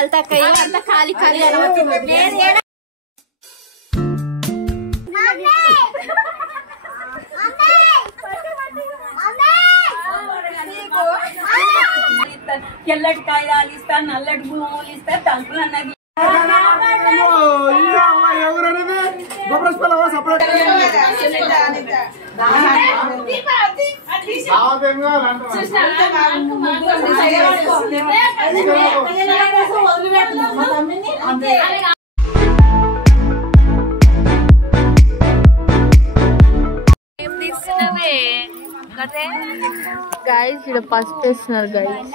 అంత ఖాళీ ఖాళీ తెల్లటి కాయలు ఇస్తారు, నల్లటి భూములు ఇస్తారు, తలుపులు అన్నది గైస్ ఇక్కడ పసుపు వేస్తున్నారు గైస్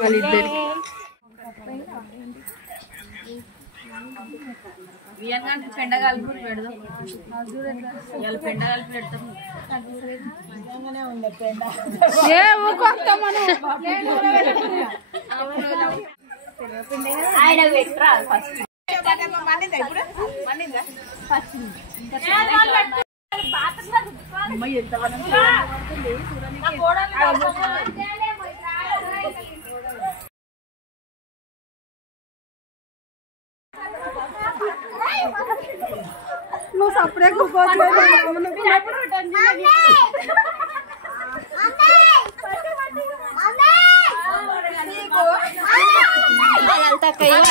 వాళ్ళిద్దరికి. పెండ కలిపి పెడదాం, పెండ కలిపి పెడతాం. ఆయన పెట్టరా ఫస్ట్ నువ్వు సప్పుడే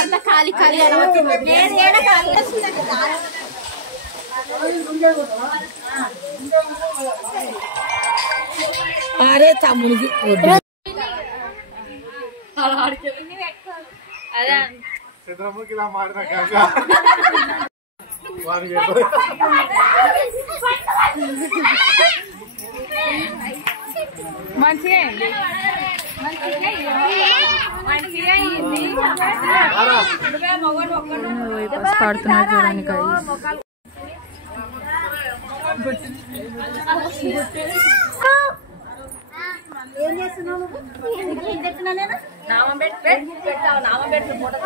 అంత ఖాళీ ఖాళీ అరే తమ్ముడికి అదే మంచిగా పడుతున్నారు చూడడానికి. ఏం చేస్తున్నావు? నామం పెట్టావు, నామం పెట్టిన ఫోటో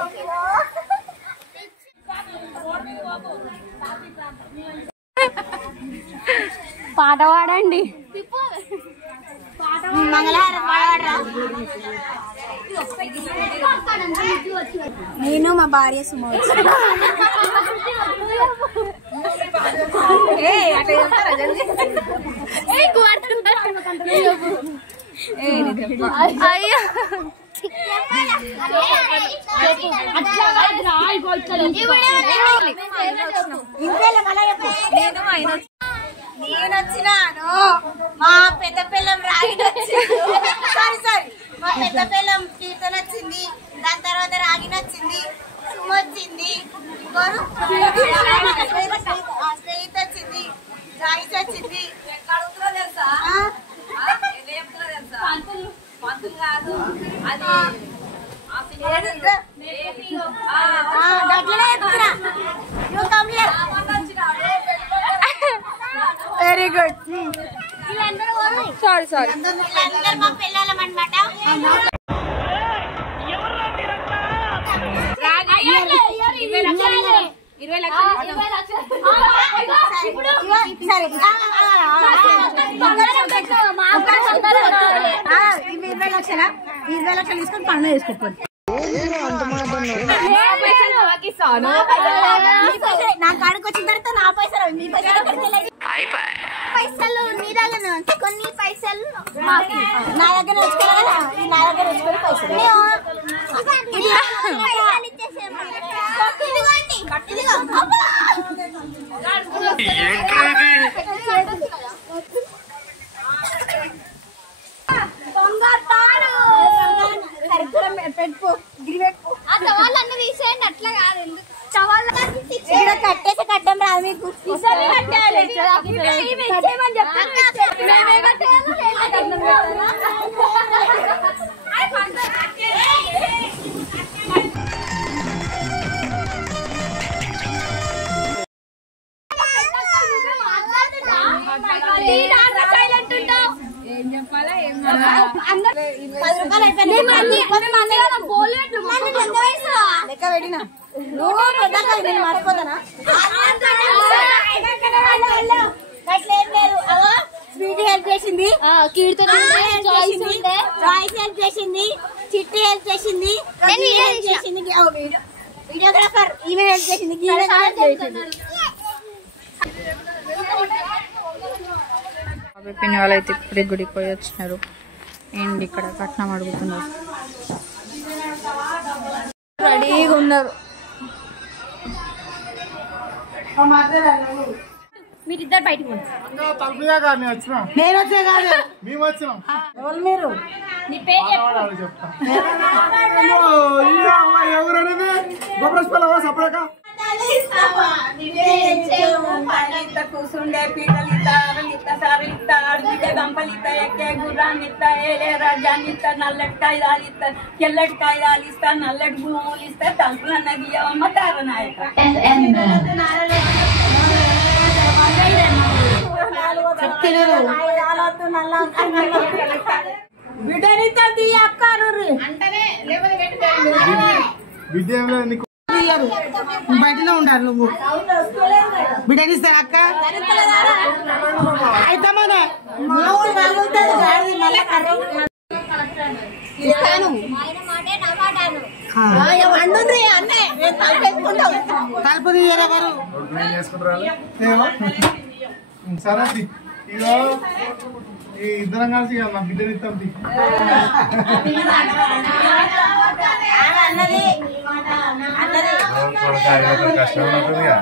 పాట పాడండి. నేను మా భార్య సుమ అయ్యో నేను వచ్చినాను. మా పెద్ద పిల్లం రాగి సారీ మా పెద్ద పిల్లం కీర్తన వచ్చింది, దాని తర్వాత రాగి వచ్చింది, సుమ వచ్చింది, స్నేహిత వచ్చింది, జాయిస్ వచ్చింది. తెలుసా పంతులు కాదు అది వెరీ గుడ్. సారీ సారీ మా పిల్లలం అనమాట. 20 లక్షలు తీసుకొని పనులు వేసుకోండి. నా కాడికి వచ్చిన తర్వాత నా పైసలు మీ పైసలు నీ దగ్గర కొన్ని పైసలు నా దగ్గర వచ్చుకోవాలి కదా, నా దగ్గర వచ్చుకొని పైసలు పెట్టుకో గిరి పెట్టుకో. ఆ సవాళ్ళన్నీ తీసేయండి, అట్లా కాదు. కట్టేసి కట్టం రాదు మీకు. ఏం చెప్పాలా ఏం లెక్క పెట్టినా నువ్వు నేను మర్చిపోతానా? అట్లేం లేదు. అవో కీర్తి హెల్ప్ చేసింది, జాయిస్ హెల్ప్ చేసింది, చిట్టి హెల్ప్ చేసింది, వీడియోగ్రాఫర్ ఈమె హెల్ప్ చేసింది. పిన్ని వాళ్ళు అయితే ఇప్పుడే గుడికి పోయి వచ్చినారు. ఏంటి ఇక్కడ కట్నం అడుగుతున్నారు. రెడీగా ఉన్నారు. మీరిద్దరు బయటికి నేను వచ్చే కాదు మీరు నీ పేరు కూర్చుండే పీటలు ఇస్తారు, సార్లు ఇస్తారు, గంపలు ఇస్తారు, ఎక్కే గుర్రాన్ని ఇస్తారు, ఏలే రాజ్యాన్ని ఇస్తారు, నల్లటి కాగితాలు ఇస్తారు, తెల్లటి కాగితాలు ఇస్తారు, నల్లటి భూములు ఇస్తారు, తలుపులన్న గియ్యవమ్మ తారనాయక. బిడ్డనిస్తుంది అక్క బయటనే ఉండాలి. నువ్వు బిడ్డనిస్తారు అక్క అయితే తలుపు తీయరెవరు సరే ఈ ఇద్దరం కలిసి మా బిడ్డని ఇస్తాం. కష్టం ఉంటుందిగా.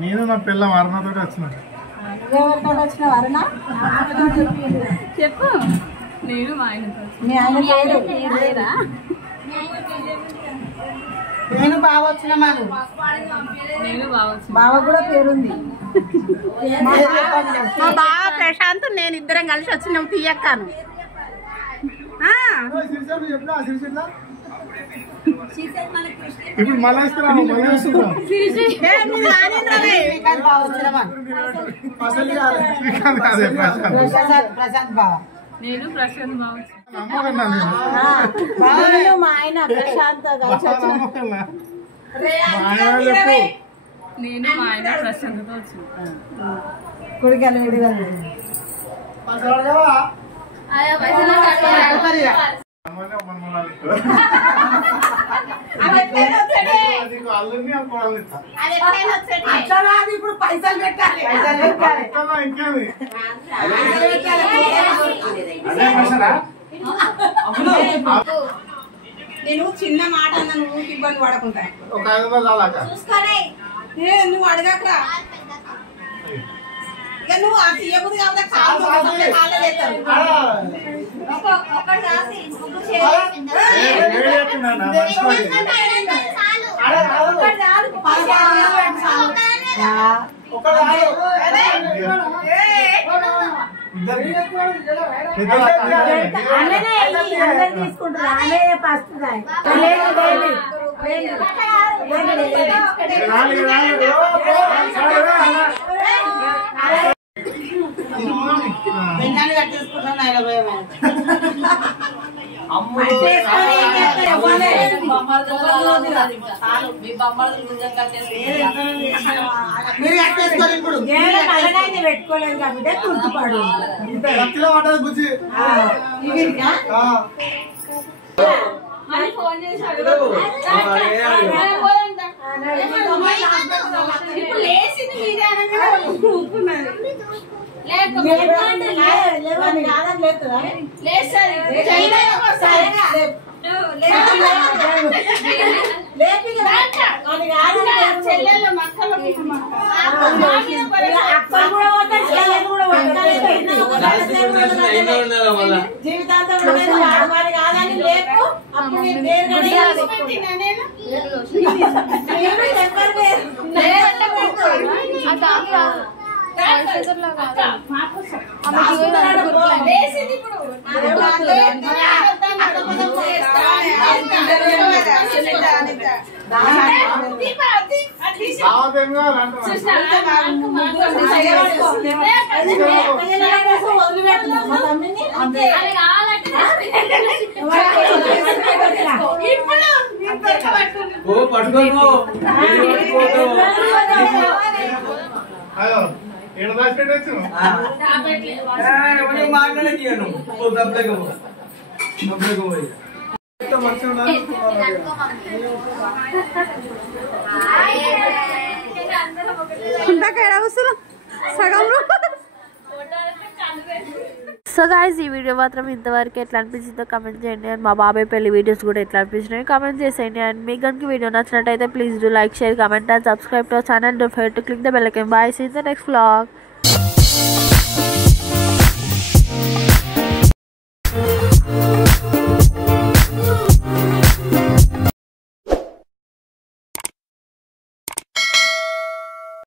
నేను నా పిల్ల వరణతో వచ్చిన. చెప్పు. నేను మా ఆయనతో. నేను బాగా వచ్చిన మాకు నేను బావచ్చు. బావ కూడా పేరుంది. మా బావ ప్రశాంత్ నేను ఇద్దరం కలిసి వచ్చినాం తీయక్కను. ఇప్పుడు మళ్ళీ ప్రశాంత్ బావ నేను ప్రశాంత్ బావచ్చు. మా ఆయన ప్రశాంత్ నేను మా ఆయన ప్రశాంత్తో వచ్చిన. కొడుకలు విడిగలు ఇప్పుడు పైసలు పెట్టాలి. నేను చిన్న మాట అన్నా, నువ్వు ఇబ్బంది పడకుండా చూసుకోలే. నువ్వు అడగకరా, ఇక నువ్వు ఆ తీయబుద్ధి కాబట్టి తీసుకుంటారు. ఆమె ఫస్ట్ కట్టేసుకుంటాను. ఆయన మీరు కట్టేసుకోవాలి. ఇప్పుడు పెట్టుకోలేదు కాబట్టి తుర్తుపాడు ఫోన్ చేశాడు. జీవితాంతం కాదని లేపు అప్పుడు ఏడు దాచి పెట్టచ్చు సో గాయ్స్ ఈ వీడియో మాత్రం ఇంతవరకు ఎట్లా అనిపించిందో కమెంట్ చేయండి అండ్ మా బాబాయ్ పెళ్లి వీడియోస్ కూడా ఎట్లా అనిపించినాయో కమెంట్ చేసేయండి అండ్ మీకు కనుక వీడియో నచ్చినట్టయితే please do like share comment and subscribe to our channel. Don't forget to click the bell icon. Bye see in the next vlog.